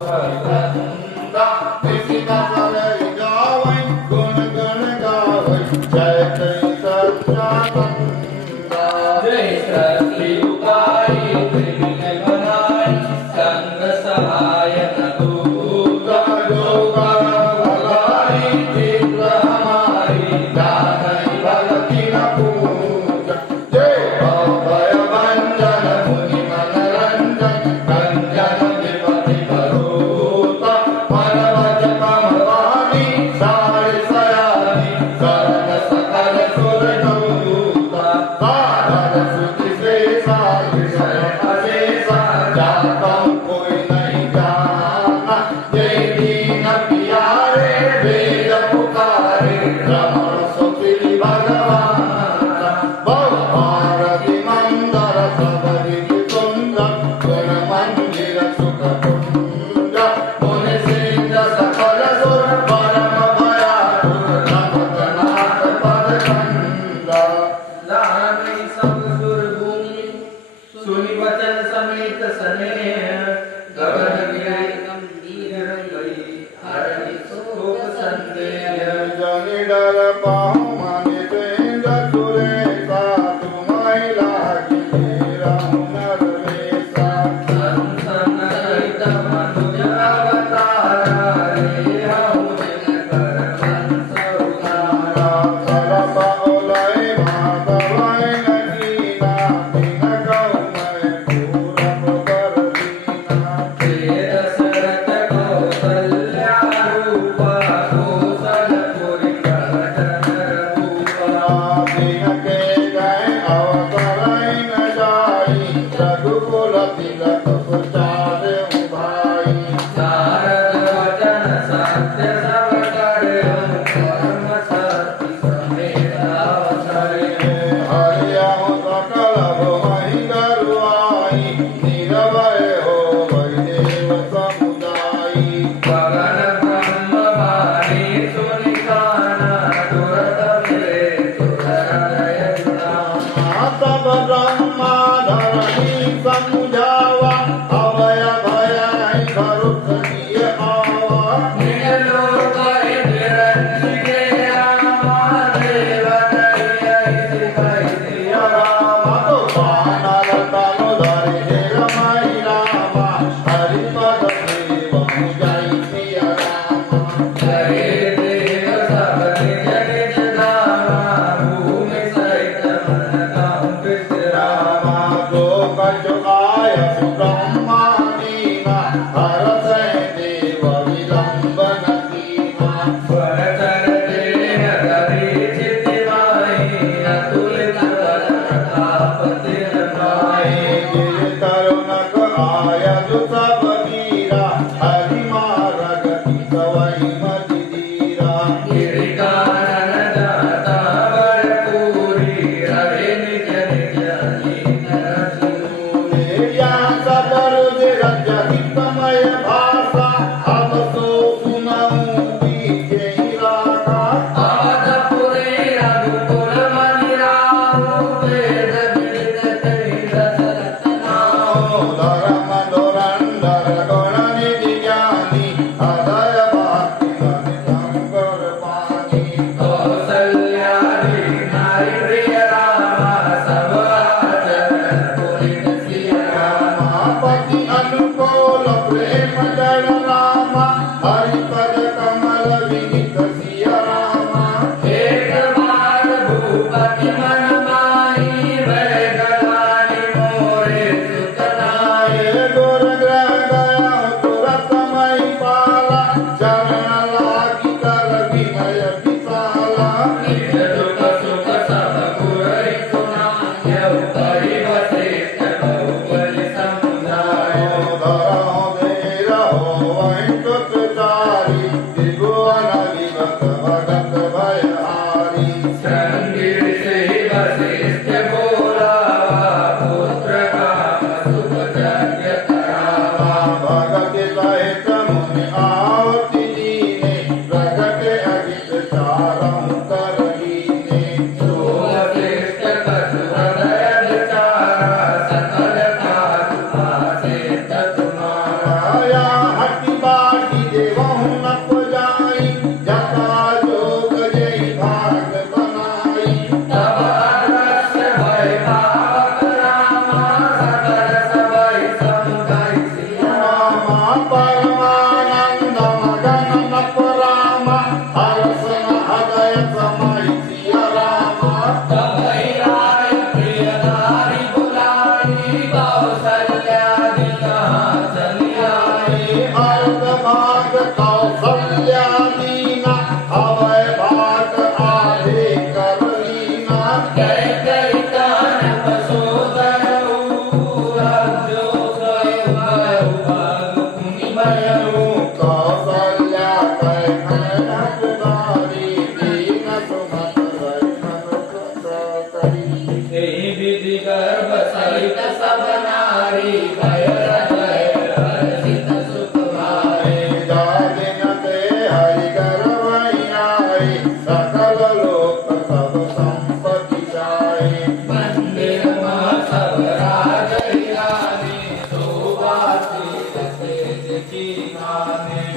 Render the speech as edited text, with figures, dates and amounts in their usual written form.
Good. परमानंद मगन नपराम हरसन हृदय समाई सिया राम कबीराय प्रिय नारी बुलाई कौसल्या दीना चली आई अर्ध भाग कौसल्या दीना अभय भाग आधे कर लीना जय जय कानक सोदर जो स्वयं मुनि भयउ कौसल्या कैकनक नारी दीन सुमत करी एहि विधि गर्भ सहित सब नारी भय हृदय हर्षित सुख भाई जादिन ते हरि गर्वई आई सकल लोक सब संपत्ति जाए मंदिर मह सब राज हिराने शोभा तेज की माने